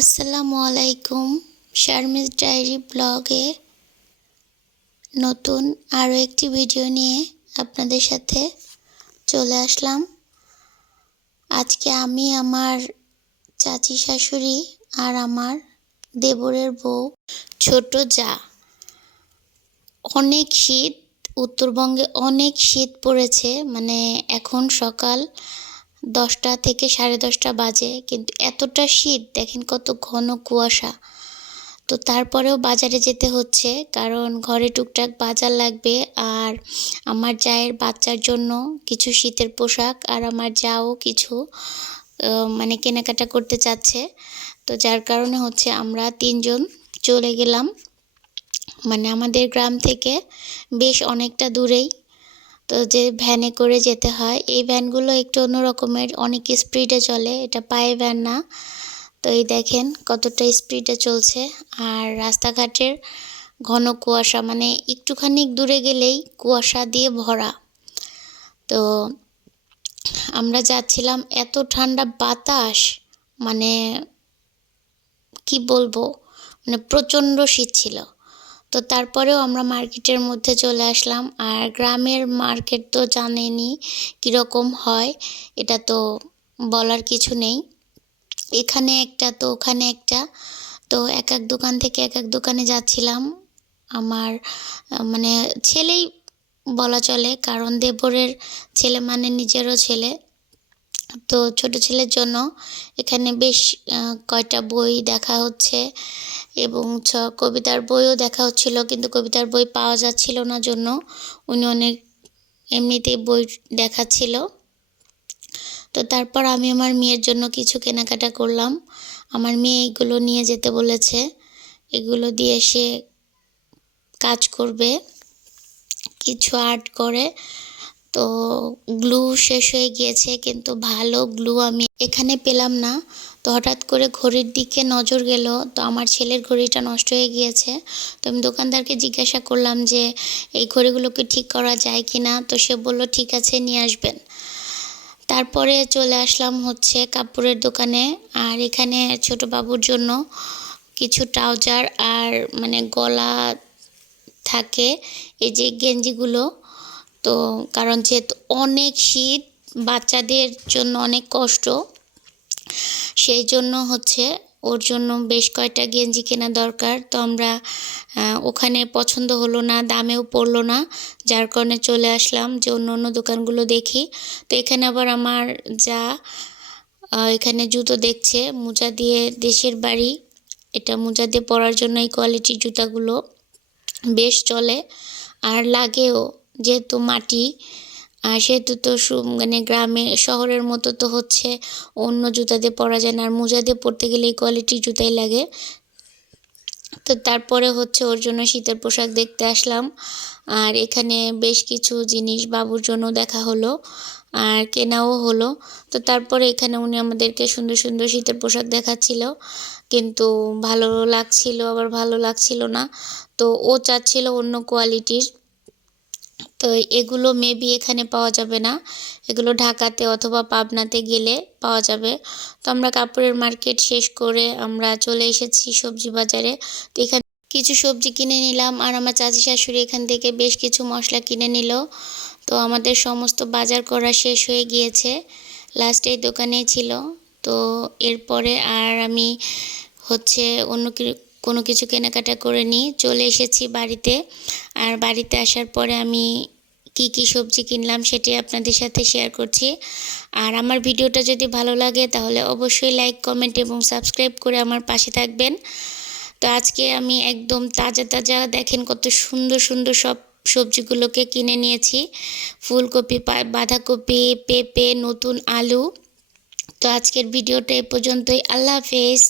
আসসালামু আলাইকুম শারমিজ ডায়েরি ব্লগে নতুন আরও একটি ভিডিও নিয়ে আপনাদের সাথে চলে আসলাম। আজকে আমি আমার চাচি শাশুড়ি আর আমার দেবরের বউ, ছোট যা। অনেক শীত, উত্তরবঙ্গে অনেক শীত পড়েছে মানে এখন সকাল দশটা থেকে সাড়ে দশটা বাজে, কিন্তু এতটা শীত, দেখেন কত ঘন কুয়াশা। তো তারপরেও বাজারে যেতে হচ্ছে, কারণ ঘরে টুকটাক বাজার লাগবে, আর আমার জায়ের বাচ্চার জন্য কিছু শীতের পোশাক, আর আমার যাও কিছু মানে কেনাকাটা করতে চাচ্ছে। তো যার কারণে হচ্ছে আমরা তিনজন চলে গেলাম। মানে আমাদের গ্রাম থেকে বেশ অনেকটা দূরেই। তো যে ভ্যানে করে যেতে হয়, এই ভ্যানগুলো একটু অন্য রকমের অনেক স্পিডে চলে। এটা পায়ে ভ্যান না। তো এই দেখেন কতটা স্পিডে চলছে। আর রাস্তাঘাটের ঘন কুয়াশা মানে একটুখানি দূরে গেলেই কুয়াশা দিয়ে ভরা। তো আমরা যাচ্ছিলাম এত ঠান্ডা বাতাস মানে কি বলব মানে প্রচণ্ড শীত ছিল। তো তারপরেও আমরা মার্কেটের মধ্যে চলে আসলাম। আর গ্রামের মার্কেট তো জানেনি কীরকম হয়, এটা তো বলার কিছু নেই। এখানে একটা, তো ওখানে একটা। তো এক এক দোকান থেকে এক এক দোকানে যাচ্ছিলাম। আমার মানে ছেলেই বলা চলে, কারণ দেবরের ছেলে মানে নিজেরও ছেলে। তো ছোট ছেলের জন্য এখানে বেশ কয়টা বই দেখা হচ্ছে এবং ছ, কবিতার বইও দেখা হচ্ছিল কিন্তু কবিতার বই পাওয়া যাচ্ছিল না জন্য উনি অনেক এমনিতেই বই দেখাচ্ছিল। তো তারপর আমি আমার মেয়ের জন্য কিছু কেনাকাটা করলাম। আমার মেয়ে এগুলো নিয়ে যেতে বলেছে। এগুলো দিয়ে সে কাজ করবে, কিছু আর্ট করে। তো গ্লু শেষ হয়ে গিয়েছে, কিন্তু ভালো গ্লু আমি এখানে পেলাম না। তো হঠাৎ করে ঘড়ির দিকে নজর গেল, তো আমার ছেলের ঘড়িটা নষ্ট হয়ে গিয়েছে। তো আমি দোকানদারকে জিজ্ঞাসা করলাম যে, এই ঘড়িগুলোকে ঠিক করা যায় কি না? তো সে বলল, ঠিক আছে, নিয়ে আসবেন। তারপরে চলে আসলাম হচ্ছে কাপড়ের দোকানে, আর এখানে ছোট বাবুর জন্য কিছু ট্রাউজার আর মানে গলা থাকে, এই যে গেঞ্জিগুলো। তো কারণ যেহেতু অনেক শীত, বাচ্চাদের জন্য অনেক কষ্ট, সেই জন্য হচ্ছে ওর জন্য বেশ কয়টা গেঞ্জি কেনা দরকার। তো আমরা ওখানে পছন্দ হলো না, দামেও পড়ল না, যার কারণে চলে আসলাম যে অন্য অন্য দোকানগুলো দেখি। তো এখানে আবার আমার যা এখানে জুতো দেখছে, মোজা দিয়ে দেশের বাড়ি। এটা মোজা দিয়ে পরার জন্য এই কোয়ালিটির জুতাগুলো বেশ চলে, আর লাগেও। যেহেতু মাটি, আর সেহেতু তো মানে গ্রামে, শহরের মতো তো হচ্ছে, অন্য জুতা দিয়ে পরা যায় না। আর মোজা দিয়ে পরতে গেলে এই কোয়ালিটির জুতাই লাগে। তো তারপরে হচ্ছে ওর জন্য শীতের পোশাক দেখতে আসলাম। আর এখানে বেশ কিছু জিনিস বাবুর জন্য দেখা হলো, আর কেনাও হলো। তো তারপরে এখানে উনি আমাদেরকে সুন্দর সুন্দর শীতের পোশাক দেখাচ্ছিল। কিন্তু ভালো লাগছিল, আবার ভালো লাগছিল না। তো ও চাচ্ছিল অন্য কোয়ালিটির তো এগুলো মেবি এখানে পাওয়া যাবে না। এগুলো ঢাকাতে অথবা পাবনাতে গেলে পাওয়া যাবে। তো আমরা কাপড়ের মার্কেট শেষ করে আমরা চলে এসেছি সবজি বাজারে। তো এখানে কিছু সবজি কিনে নিলাম আর আমার চাচি শাশুড়ি এখান থেকে বেশ কিছু মশলা কিনে নিল। তো আমাদের সমস্ত বাজার করা শেষ হয়ে গিয়েছে। লাস্ট এই দোকানেই ছিল। তো এরপরে আর আমি হচ্ছে অন্য কোনো কিছু কেনাকাটা করে নিই চলে এসেছি বাড়িতে। আর বাড়িতে আসার পরে আমি কি কি সবজি কিনলাম সেটি আপনাদের সাথে শেয়ার করছি। আর আমার ভিডিওটা যদি ভালো লাগে তাহলে অবশ্যই লাইক কমেন্ট এবং সাবস্ক্রাইব করে আমার পাশে থাকবেন। তো আজকে আমি একদম তাজা তাজা দেখেন কত সুন্দর সুন্দর সব সবজিগুলোকে কিনে নিয়েছি। ফুলকপি বাঁধাকপি, পেঁপে, নতুন আলু। তো আজকের ভিডিওটা এ পর্যন্তই। আল্লাহ হাফেজ।